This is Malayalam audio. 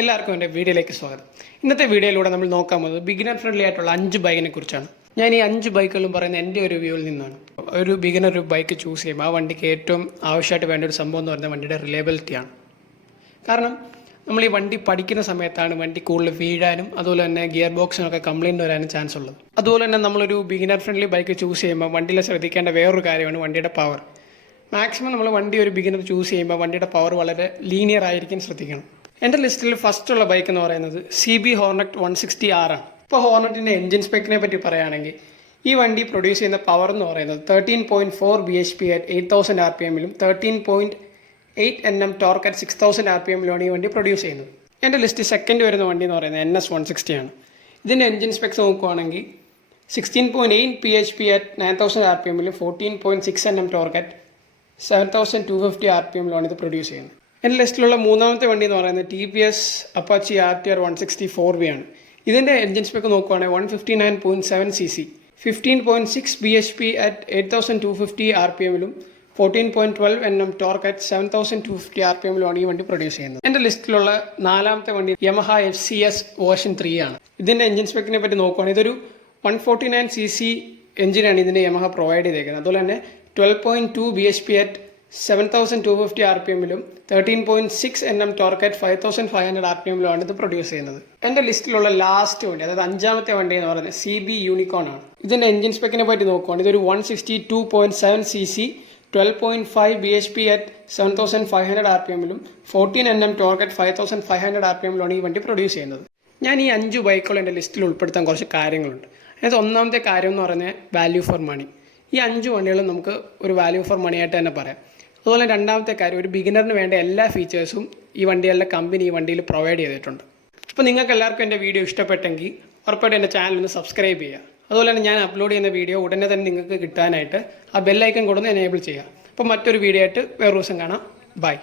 എല്ലാവർക്കും എൻ്റെ വീഡിയോയിലേക്ക് സ്വാഗതം. ഇന്നത്തെ വീഡിയോയിലൂടെ നമ്മൾ നോക്കാൻ പോകുന്നത് ബിഗിനർ ഫ്രണ്ട്ലി ആയിട്ടുള്ള 5 ബൈക്കിനെ കുറിച്ചാണ്. ഞാൻ ഈ 5 ബൈക്കുകളും പറയുന്നത് എൻ്റെ ഒരു വ്യൂവിൽ നിന്നാണ്. ഒരു ബിഗിനർ ഒരു ബൈക്ക് ചൂസ് ചെയ്യുമ്പോൾ ആ വണ്ടിക്ക് ഏറ്റവും ആവശ്യമായിട്ട് വേണ്ട ഒരു സംഭവം എന്ന് പറയുന്നത് വണ്ടിയുടെ റിലയബിലിറ്റിയാണ്. കാരണം നമ്മൾ ഈ വണ്ടി പഠിക്കുന്ന സമയത്താണ് വണ്ടി കൂടുതൽ വീഴാനും അതുപോലെ തന്നെ ഗിയർ ബോക്സിനൊക്കെ കംപ്ലയിൻറ്റ് വരാനും ചാൻസ് ഉള്ളത്. അതുപോലെ തന്നെ നമ്മളൊരു ബിഗിനർ ഫ്രണ്ട്ലി ബൈക്ക് ചൂസ് ചെയ്യുമ്പോൾ വണ്ടിയിൽ ശ്രദ്ധിക്കേണ്ട വേറൊരു കാര്യമാണ് വണ്ടിയുടെ പവർ. മാക്സിമം നമ്മൾ വണ്ടി ഒരു ബിഗിനർ ചൂസ് ചെയ്യുമ്പോൾ വണ്ടിയുടെ പവർ വളരെ ലീനിയർ ആയിരിക്കാൻ ശ്രദ്ധിക്കണം. എൻ്റെ ലിസ്റ്റിൽ ഫസ്റ്റുള്ള ബൈക്ക് എന്ന് പറയുന്നത് CB ഹോർണറ്റ് 160R ആണ്. ഇപ്പോൾ ഹോർണറ്റിൻ്റെ എഞ്ചിൻ സ്പെക്കിനെ പറ്റി പറയുകയാണെങ്കിൽ ഈ വണ്ടി പ്രൊഡ്യൂസ് ചെയ്യുന്ന പവർ എന്ന് പറയുന്നത് 13.4 bhp at 8000 rpmലും 13.8 Nm torque at 6000 rpmലാണ് ഈ വണ്ടി പ്രൊഡ്യൂസ് ചെയ്യുന്നത്. എൻ്റെ ലിസ്റ്റ് സെക്കൻഡ് വരുന്ന വണ്ടി എന്ന് പറയുന്നത് NS 160 ആണ്. ഇതിൻ്റെ എഞ്ചിൻ സ്പെക്സ് നോക്കുകയാണെങ്കിൽ 16.8 bhp at 9000 rpmലും 14.6 Nm torque at 7250 rpmലാണ് ഇത് പ്രൊഡ്യൂസ് ചെയ്യുന്നത്. എൻ്റെ ലിസ്റ്റിലുള്ള മൂന്നാമത്തെ വണ്ടി എന്ന് പറയുന്നത് TPS Apache RTR 160 4V ആണ്. ഇതിൻ്റെ എൻജിൻ സ്പെക്ക് നോക്കുകയാണെങ്കിൽ 159.7 cc 15.6 bhp at 8250 rpmലും 14.12 Nm torque at 7250 rpmലുമാണ് ഈ വണ്ടി പ്രൊഡ്യൂസ് ചെയ്യുന്നത്. എൻ്റെ ലിസ്റ്റിലുള്ള നാലാമത്തെ വണ്ടി Yamaha FCS വേർഷൻ 3 ആണ്. ഇതിൻ്റെ എൻജിൻ സ്പെക്കിനെ പറ്റി നോക്കുകയാണെങ്കിൽ ഇതൊരു 149 cc എഞ്ചിനാണ് ഇതിൻ്റെ Yamaha പ്രൊവൈഡ് ചെയ്തേക്കുന്നത്. അതുപോലെ തന്നെ 12.2 bhp at 7250 rpmലും 13.6 Nm torque at 5500 rpmലുമാണ് ഇത് പ്രൊഡ്യൂസ് ചെയ്യുന്നത്. എൻ്റെ ലിസ്റ്റിലുള്ള ലാസ്റ്റ് വണ്ടി, അതായത് അഞ്ചാമത്തെ വണ്ടി എന്ന് പറയുന്നത് CB യൂണിക്കോൺ ആണ്. ഇതിൻ്റെ എഞ്ചിൻ സ്പെക്കിനെ പറ്റി നോക്കുകയാണെങ്കിൽ ഇതൊരു 162.7 cc 12.5 bhp at 7500 rpmലും 14 Nm torque at 5500 rpmലുമാണ് ഈ വണ്ടി പ്രൊഡ്യൂസ് ചെയ്യുന്നത്. ഞാൻ ഈ 5 ബൈക്കുകൾ എൻ്റെ ലിസ്റ്റിൽ ഉൾപ്പെടുത്താൻ കുറച്ച് കാര്യങ്ങളുണ്ട്. അതായത് ഒന്നാമത്തെ കാര്യം എന്ന് പറയുന്നത് വാല്യൂ ഫോർ മണി. ഈ 5 വണ്ടികളും നമുക്ക് ഒരു വാല്യൂ ഫോർ മണി ആയിട്ട് തന്നെ പറയാം. അതുപോലെ രണ്ടാമത്തെ കാര്യം, ഒരു ബിഗിനറിന് വേണ്ട എല്ലാ ഫീച്ചേഴ്സും ഈ വണ്ടികളുടെ കമ്പനി ഈ വണ്ടിയിൽ പ്രൊവൈഡ് ചെയ്തിട്ടുണ്ട്. അപ്പോൾ നിങ്ങൾക്ക് എല്ലാവർക്കും എൻ്റെ വീഡിയോ ഇഷ്ടപ്പെട്ടെങ്കിൽ ഉറപ്പായിട്ടും എൻ്റെ ചാനൽ ഒന്ന് സബ്സ്ക്രൈബ് ചെയ്യുക. അതുപോലെ തന്നെ ഞാൻ അപ്ലോഡ് ചെയ്യുന്ന വീഡിയോ ഉടനെ തന്നെ നിങ്ങൾക്ക് കിട്ടാനായിട്ട് ആ ബെല്ലൈക്കൺ കൊടുന്ന് എനേബിൾ ചെയ്യുക. അപ്പോൾ മറ്റൊരു വീഡിയോ ആയിട്ട് വേറെ ദിവസം കാണാം. ബൈ.